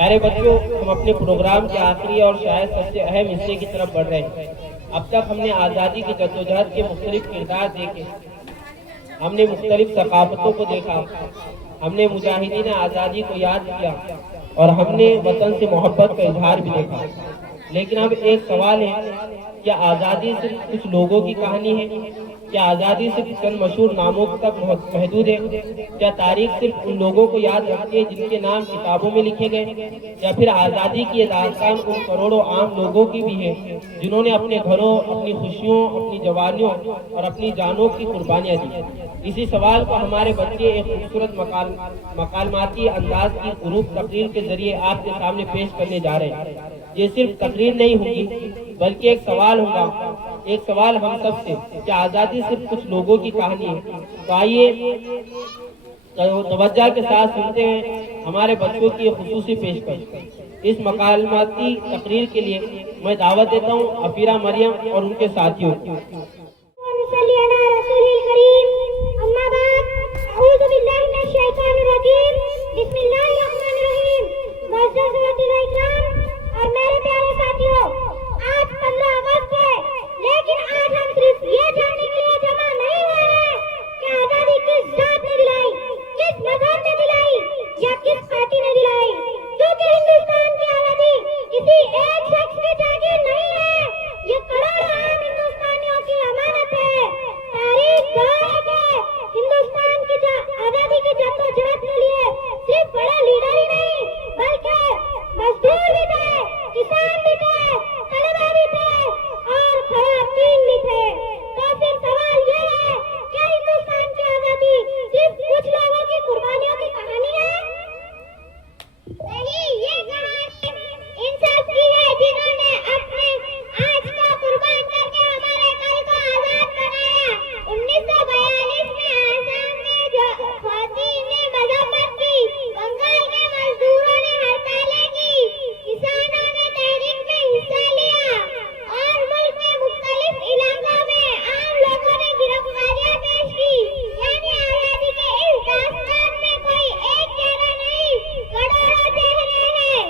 प्यारे बच्चों, हम अपने प्रोग्राम के आखिरी और शायद सबसे अहम हिस्से की तरफ बढ़ रहे हैं। अब तक हमने आज़ादी की जद्दोजहद के मुख्तलिफ किरदार देखे, हमने मुख्तलिफ सकाफतों को देखा, हमने मुजाहिदीन आज़ादी को याद किया और हमने वतन से मोहब्बत का इजहार भी देखा। लेकिन अब एक सवाल है, क्या आज़ादी सिर्फ कुछ लोगों की कहानी है? क्या आज़ादी सिर्फ चंद मशहूर नामों तक महदूद है? क्या तारीख सिर्फ उन लोगों को याद रखती है जिनके नाम किताबों में लिखे गए? या फिर आज़ादी की दास्तान उन करोड़ों आम लोगों की भी है जिन्होंने अपने घरों, अपनी खुशियों, अपनी जवानियों और अपनी जानों की कुर्बानियाँ दी? इसी सवाल को हमारे बच्चे एक खूबसूरत मकालमाती अंदाज की ग्रुप तकरीर के जरिए आपके सामने पेश करने जा रहे हैं। ये सिर्फ तकरीर नहीं होगी, बल्कि एक सवाल होगा, एक सवाल हम सब से, क्या आज़ादी सिर्फ कुछ लोगों की कहानी है? तो आइए तवज्जो के साथ सुनते हैं हमारे बच्चों की खुसूसी पेशकश। इस मकालमाती तकरीर के लिए मैं दावत देता हूँ अफीरा मरियम और उनके साथियों को। और मेरे प्यारे साथियों, आज 15 अगस्त है, लेकिन आज हम सिर्फ ये जानने के लिए जमा नहीं हुए हैं कि आजादी किस जात ने दिलाई, किस मजहब ने दिलाई या किस पार्टी ने दिलाई, क्योंकि हिंदुस्तान की आजादी किसी एक शख्स की जागीर नहीं है, ये करोड़ों आम हिंदुस्तानियों की अमानत है। तारीख गवाह है हिंदुस्तान की आजादी की जद्दोजहद के लिए सिर्फ बड़े लीडर ही नहीं, बल्कि मजदूर भी थे, किसान भी थे, तलबा भी थे और खवातीन भी थे। तो फिर सवाल ये है, क्या हिंदुस्तान की आजादी सिर्फ कुछ लोगों की कुर्बानियों की कहानी है? नहीं, ये कहानी इन सब की है जिन्होंने अपने आज का कुर्बान करके हमारे कल को आजाद बनाया। 1942 में आसाम में जो खवातीन ने मजम्मत की, बंगाल के मजदूरों ने हड़तालें की, किसानों ने तहरीक में हिस्सा लिया और मुल्क के मुख्तलिफ इलाकों में आम लोगों ने गिरफ्तारियां पेश की। यानी आजादी के इस दास्तान में कोई एक चेहरा नहीं, करोड़ों चेहरे हैं।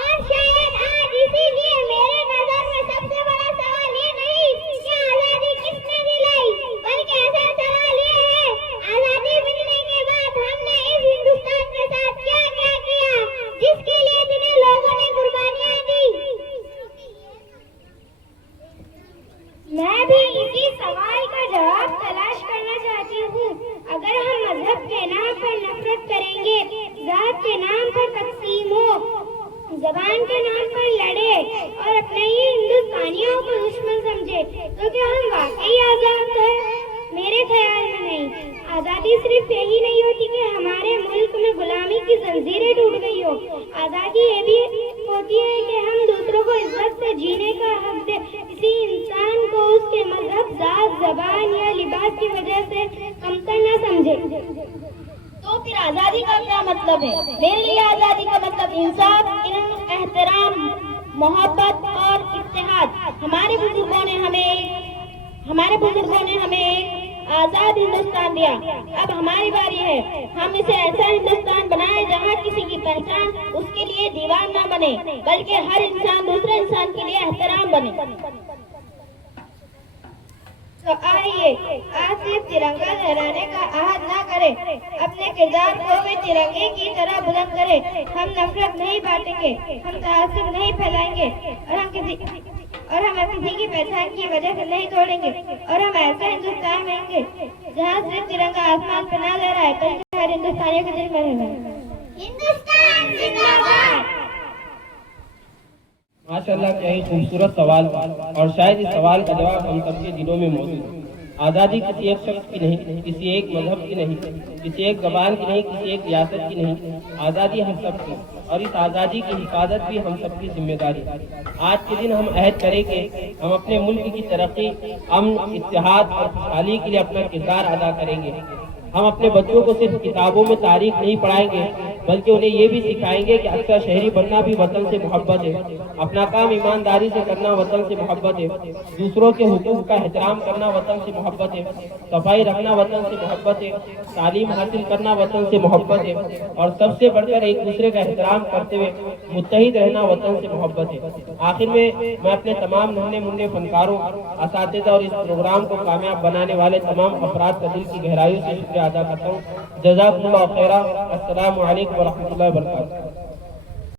और शायद आज इसीलिए मेरे नजर में सबसे बड़ा सवाल ये नहीं कि आजादी किसने दिलाई, बल्कि ऐसा सवाल ये है, आजादी मिलने के बाद हमने इस हिंदुस्तान के साथ क्या क्या किया जिसके लिए जिन्हें लोगों ने कुर्बानियां दी। मैं भी इसी सवाल का जवाब तलाश करना चाहती हूँ। अगर हम मजहब के नाम पर नफरत करेंगे, जात के नाम पर तकसीम हो, जबान के नाम पर लड़े और अपने ही हिंदुस्तानियों को दुश्मन समझे, तो क्या हम वाकई आजाद हैं? मेरे ख्याल में नहीं। आजादी सिर्फ यही नहीं होती कि हमारे मुल्क में गुलामी की जंजीरें टूट गई हो, आजादी ये भी होती है कि हम दूसरों को इज्जत से जीने का हक दे, किसी इंसान को उसके मजहब, जात, जबान या लिबास की वजह से कमतर न समझे। तो फिर आजादी का क्या मतलब है? मेरे लिए आजादी का मतलब इंसाफ, इल्म, एहतराम, मोहब्बत और इत्तेहाद। हमारे बुजुर्गों ने हमें आजाद हिंदुस्तान दिया। अब हमारी बारी है, हम इसे ऐसा हिंदुस्तान बनाएं जहाँ किसी की पहचान उसके लिए दीवार न बने, बल्कि हर इंसान दूसरे इंसान के लिए एहतराम बने। तो आइए आज सिर्फ तिरंगा लहराने का आहद न करें, अपने किरदार को भी तिरंगे की तरह बुलंद करें। हम नफरत नहीं बांटेंगे, हम तआस्सुब नहीं फैलाएंगे और हम किसी की पहचान की वजह से नहीं तोड़ेंगे। और हम ऐसा हिंदुस्तान बनेंगे जहाँ सिर्फ तिरंगा आसमान पर न लहराए, बल्कि हर हिंदुस्तानियों के दिल में रहेगा। हिंदुस्तान जिंदाबाद। माशाअल्लाह, क्या ही खूबसूरत सवाल और शायद इस सवाल का जवाब हम सबके दिलों में मौजूद है। आज़ादी किसी एक शख्स की नहीं, किसी एक मजहब की नहीं, किसी एक जबान की नहीं, किसी एक रियासत की नहीं। आज़ादी हम सब की और इस आज़ादी की हिफाजत भी हम सबकी जिम्मेदारी। आज के दिन हम अहद करें कि हम अपने मुल्क की तरक्की, अमन, इत्तेहाद और खुशहाली के लिए अपना किरदार अदा करेंगे। हम अपने बच्चों को सिर्फ किताबों में तारीख नहीं पढ़ाएंगे, बल्कि उन्हें ये भी सिखाएंगे कि अच्छा शहरी बनना भी वतन से मोहब्बत है, अपना काम ईमानदारी से करना वतन से मोहब्बत है, दूसरों के हुकूक का एहतराम करना वतन से मोहब्बत है, सफाई रखना वतन से मोहब्बत है, तालीम हासिल करना वतन से मोहब्बत है, और सबसे बढ़कर एक दूसरे का एहतराम करते हुए मुत्तहिद रहना वतन से मोहब्बत है। आखिर में मैं अपने तमाम नन्हे मुन्ने फनकारों, असातिज़ा और इस प्रोग्राम को कामयाब बनाने वाले तमाम अफराद का दिल की गहराइयों से शुक्रिया अदा करता हूँ। जज़ाकुमुल्लाह खैरा। अस्सलामु अलैकुम व रहमतुल्लाहि व बरकातुहू।